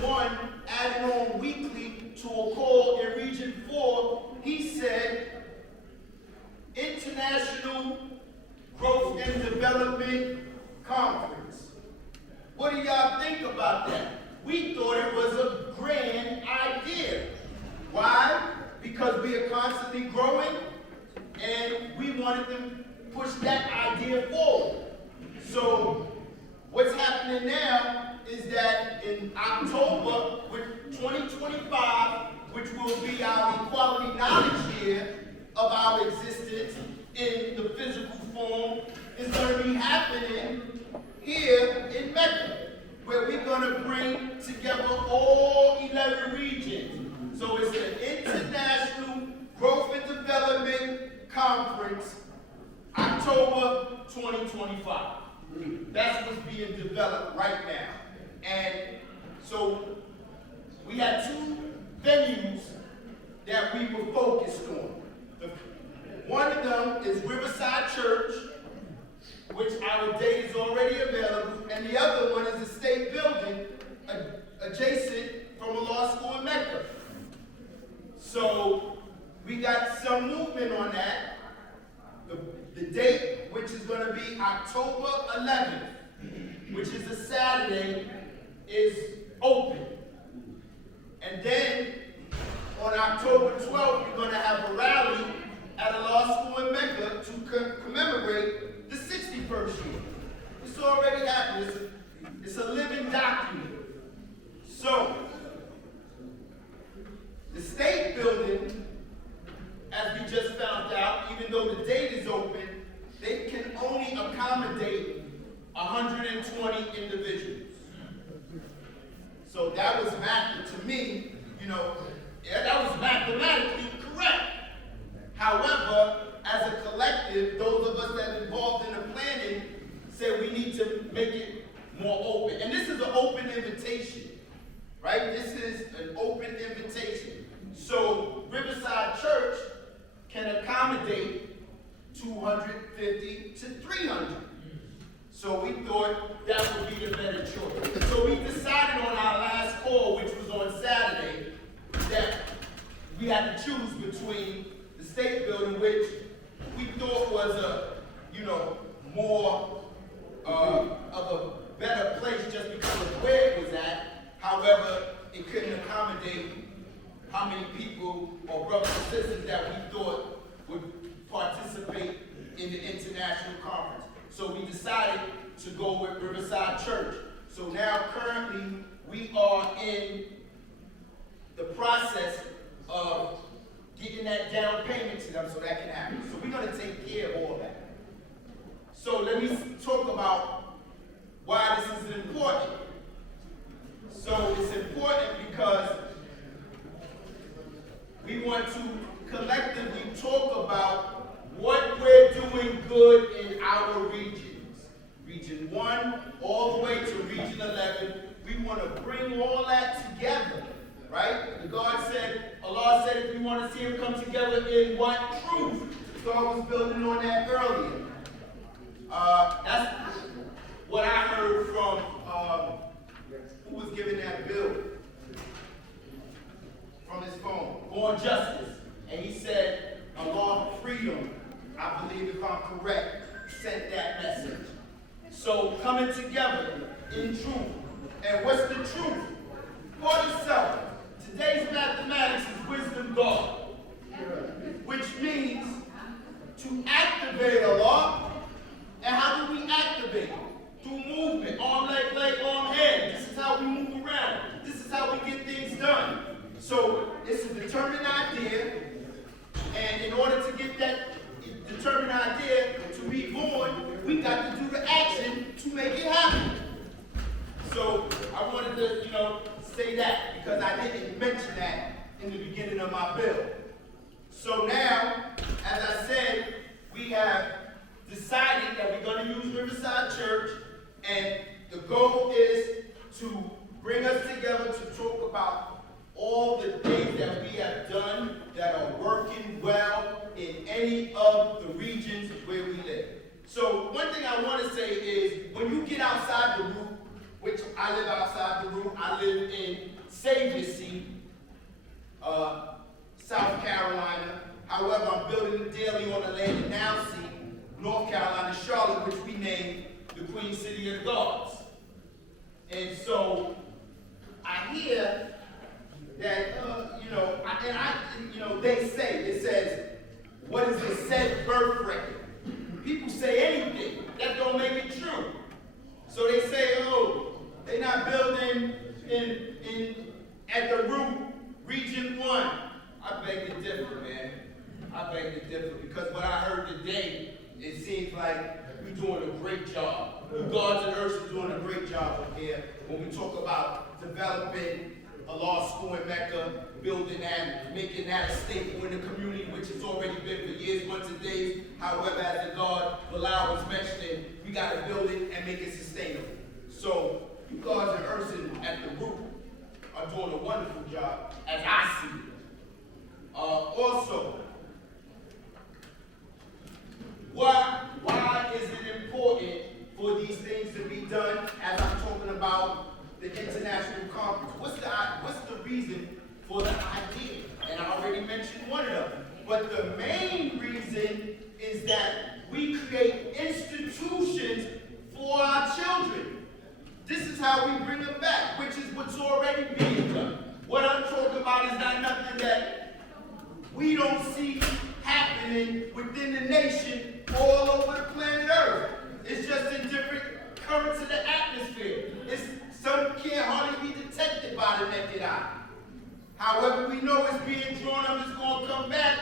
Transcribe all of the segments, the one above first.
Region 1 added on weekly to a call in Region 4, he said, International Growth and Development Conference. What do y'all think about that? We thought it was a grand idea. Why? Because we are constantly growing, and we wanted to push that idea forward. So what's happening now is that in October, with 2025, which will be our equality knowledge year of our existence in the physical form, is going to be happening here in Mecca, where we're going to bring together all 11 regions. So it's the International Growth and Development Conference, October 2025. That's what's being developed right now. And so we had two venues that we were focused on. One of them is Riverside Church, which our date is already available, and the other one is a state building adjacent from a law school in Mecca. So we got some movement on that. The date, which is going to be October 11th, which is a Saturday, is open. And then on October 12th, we're going to have a rally at a law school in Mecca to commemorate the 61st year. It's already happened. It's a living document. So, the state building, as we just found out, even though the date is open, they can only accommodate 120 individuals. So that was to me, that was mathematically correct. However, as a collective, those of us that are involved in the planning said we need to make it more open. And this is an open invitation, right? This is an open invitation. So Riverside Church can accommodate 250 to 300. So we thought that would be the better choice. So we decided on our last call, which was on Saturday, that we had to choose between the state building, which we thought was more of a better place just because of where it was at. However, it couldn't accommodate how many people or brothers and sisters that we thought would participate in the international conference. So we decided to go with Riverside Church. So now currently we are in the process of getting that down payment to them so that can happen. So we're going to take care of all that. So let me talk about why this is important. So it's important because we want to collectively talk about what we're doing good in our regions. Region 1 all the way to Region 11. We want to bring all that together, right? Allah said if we want to see him come together in what? Truth. So I was building on that earlier. That's what I heard from who was giving that bill from his phone, Born Justice. And he said, Allah freedom, I believe if I'm correct, sent that message. So coming together in truth. And what's the truth? For yourself. Today's mathematics is wisdom God, which means to activate Allah. And how do we activate? Through movement, arm, leg, arm, hand. This is how we move around. This is how we get things done. So it's a determined idea, and in order to get that determined idea to be born, we got to do the action to make it happen. So I wanted to, say that because I didn't mention that in the beginning of my bill. So now, as I said, we have decided that we're going to use Riverside Church, and the goal is to bring us together to talk about all the things that we have done that are working well in any of the regions where we live. So one thing I want to say is when you get outside the room, which I live outside the room, I live in Savior seat, South Carolina. However, I'm building it daily on the land of Now seat, North Carolina, Charlotte, which we named the Queen City of the Gods. And so I hear that, they say, it says, what is the said birth record? People say anything. That don't make it true. So they say, oh, they're not building at the root, Region 1. I beg to differ, man. I beg to differ, because what I heard today, it seems like we're doing a great job. The Gods and Earths are doing a great job up here when we talk about developing a law school in Mecca, building that, making that a staple in the community, which has already been for years, months, and days. However, as the God Bilal was mentioning, we got to build it and make it sustainable. So, you Gods and Earths at the root are doing a wonderful job, as I see it. Also, why is it important for these things to be done as I'm talking about the international conference? What's the reason for the idea? And I already mentioned one of them. But the main reason is that we create institutions for our children. This is how we bring them back, which is what's already being done. What I'm talking about is not nothing that we don't see happening within the nation all over the planet Earth. It's just in different currents of the atmosphere. Some can't hardly be detected by the naked eye. However, we know it's being drawn up, it's going to come back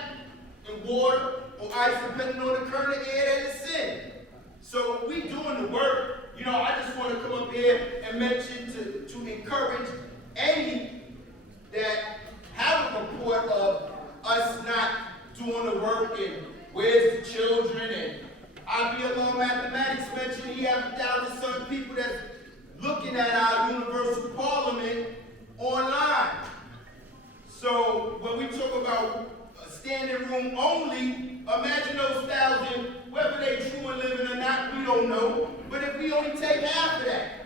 in water or ice, depending on the current of air that it's in. So we doing the work. I just want to come up here and mention to encourage any that have a report of us not doing the work and where's the children, and IBLO Mathematics mentioned he have 1,000-some people that's looking at our universal parliament online. So when we talk about a standing room only, imagine those 1,000, whether they true and living or not, we don't know. But if we only take half of that,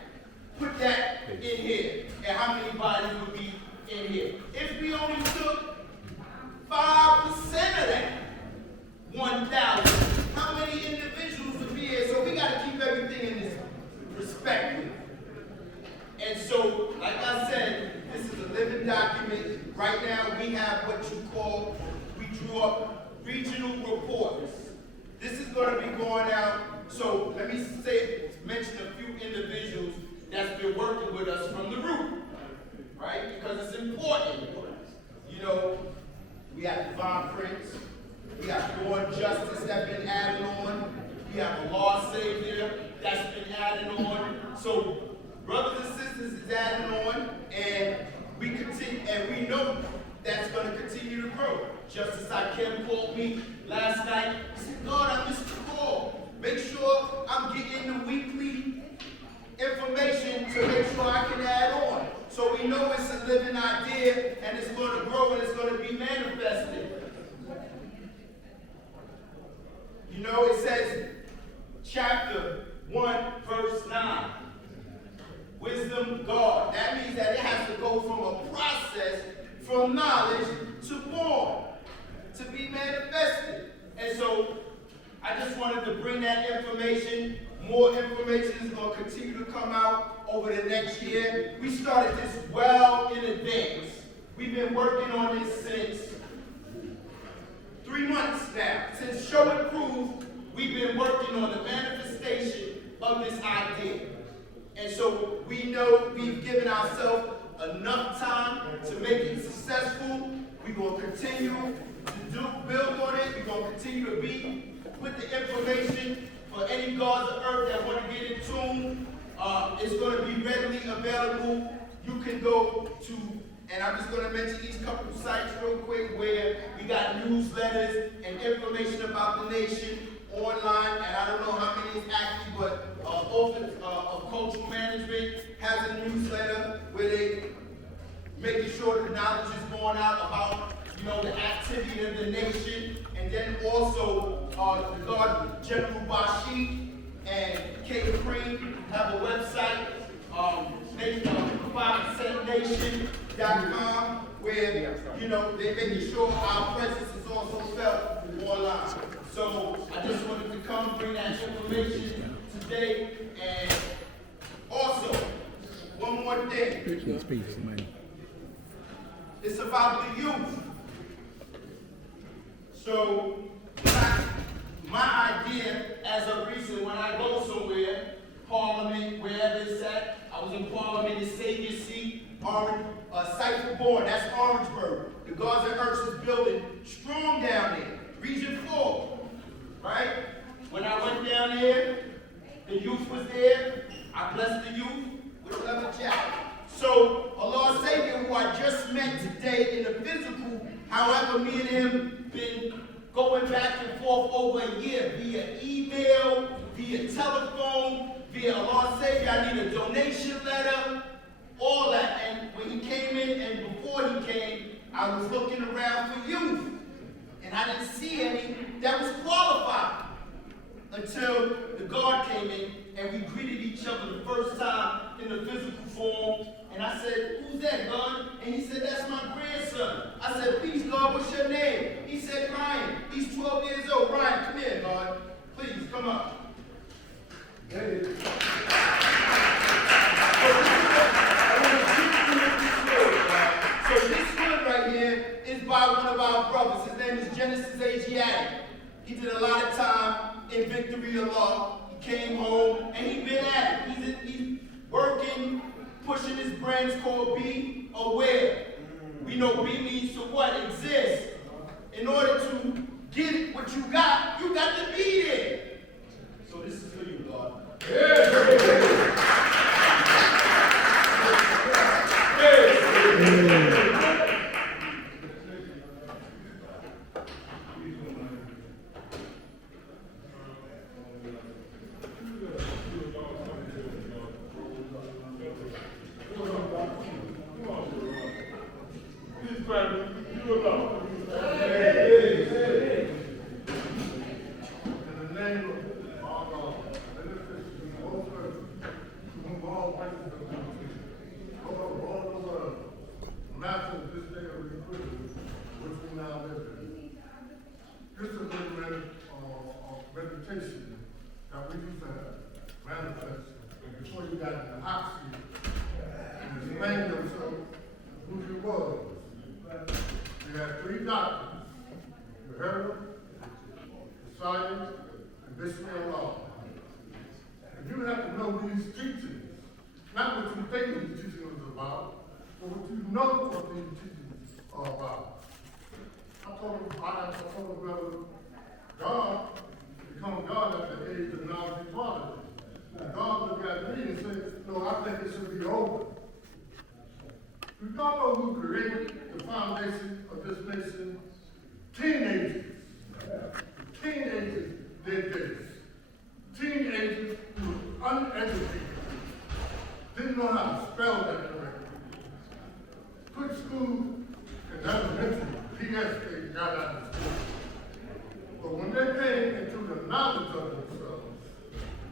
put that in here, and how many bodies would be in here? If we only took 5% of that, 1,000, how many individuals would be here? So we got to keep everything in this perspective. And so, like I said, this is a living document. Right now, we have what you call, we drew up regional reports. This is going to be going out. So let me mention a few individuals that's been working with us from the root, right? Because it's important. We have Divine Prince. We have Lord Justice that's been added on. We have a Law Savior that's been added on. So brothers and sisters is added on, and we continue, and we know that's going to continue to grow. Justice Hakim called me last night. He said, "God, I missed the call. Make sure I'm getting the weekly information to make sure I can add on." So we know it's a living idea, and it's going to grow, and it's going to be manifested. It says, chapter 1, verse 9. Wisdom, God. That means that it has to go from a process from knowledge to born, to be manifested. And so I just wanted to bring that information. More information is going to continue to come out over the next year. We started this well in advance. We've been working on this since 3 months now. Since Show and Prove, we've been working on the manifestation of this idea. And so we know we've given ourselves enough time to make it successful. We're going to continue to build on it. We're going to continue to put the information for any Gods of Earth that want to get in tune. It's going to be readily available. You can go to, and I'm just going to mention these couple of sites real quick where we got newsletters and information about the nation online, and I don't know how many is active, but Office of Cultural Management has a newsletter where they making sure the knowledge is going out about the activity of the nation, and then also the God General Bashir and Kate Cream have a website. They provide GoFundNation.com, where, you know, they're making sure our presence is also felt online. So I just wanted to come bring that information today. And also, one more thing. It's about the youth. So, my idea as a reason when I go somewhere, Parliament, wherever it's at, I was in Parliament in Savior Seat, Cypher Board, that's Orangeburg. The Guards and Ursus building, strong down there, Region 4, right? When I went down there, the youth was there. I blessed the youth with a leather jacket. So, Allah Savior, who I just met today in the physical, however, me and him been going back and forth over a year via email, via telephone, via Allah Savior, I need a donation letter, all that. And when he came in and before he came, I was looking around for youth. And I didn't see any that was qualified until the guard came in and we greeted each other the first time in the physical form. And I said, who's that, God? And he said, that's my grandson. I said, please, God, what's your name? He said, Ryan. He's 12 years old. Ryan, come here, God. Please, come up. Hey. So this one right here is by one of our brothers. His name is Genesis Asiatic. He did a lot of time in Victory of Law. He came home and he's been at it. He's working, pushing his brands called Be Aware. We know B means to what? Exist. In order to get what you got to be there. So this is for you, God. Meditation that we used to manifest before you got in the hot seat and explain yourself who you was. You had 3 doctors, the Herod, the Science, and Ishmael Law. And you have to know these teachings, not what you think these teachings are about, but what you know what these teachings are about. I told him, brother, God become God at the age of knowledge and quality. And God looked at me and said, no, I think it should be over. Do y'all know who created the foundation of this nation? Teenagers. Teenagers did this. Teenagers who were uneducated, didn't know how to spell that correctly. Quit school and elementary, PSA got out of school. But when they came into the knowledge of themselves,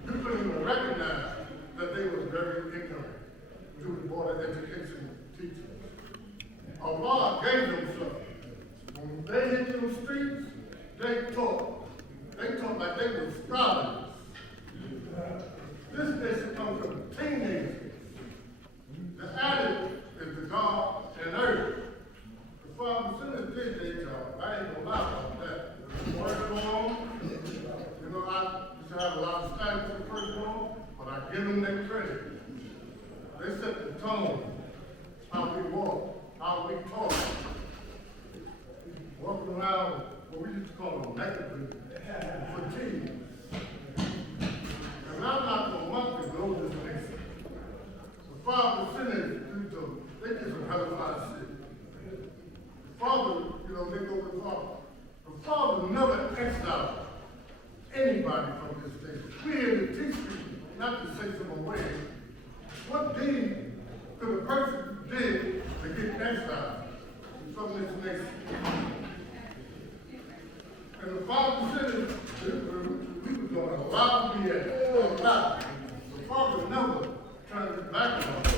you couldn't even recognize that they were very ignorant due to Board of Education teachers. Allah gave them something. When they hit those streets, they taught. They taught like they were scholars. This nation comes from teenagers. The addict is the God and earth. The Father sinners did their job. I ain't gonna lie about that. Work on, you know, I used to have a lot of study for the first one, but I give them their credit. They set the tone, how we walk, how we talk. Walking around what we used to call them negatively, fatigue. And I'm not gonna want to go this nation. The Father sinners do they did some hell of a lot of shit. The Father, you know, they go with the Father. The Father never exiled anybody from this station. We're here to teach people, not to take them away. What deed could a person did to get exiled from this nation? And the Father said we were going to allow me at the Father never turned his back on us.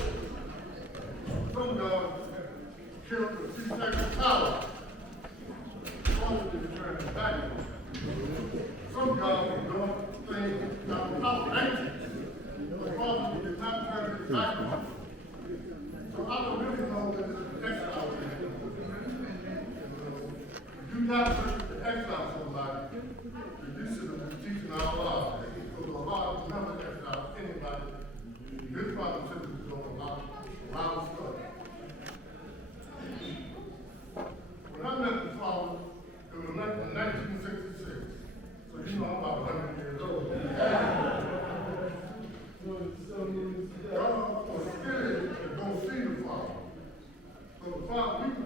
Some killed the C-section tower. Father did turn his back. Some guys were doing things that were outrageous. The father did not turn his back on it. So I don't really know that it's a textile thing. If you got to exile somebody, you should have been teaching our law. Because the law is never exile anybody. This father should have been allow stuff. When I met the father, it was in 1966. So you know I'm about 100 years old. God was scared to go see the father. So the father, we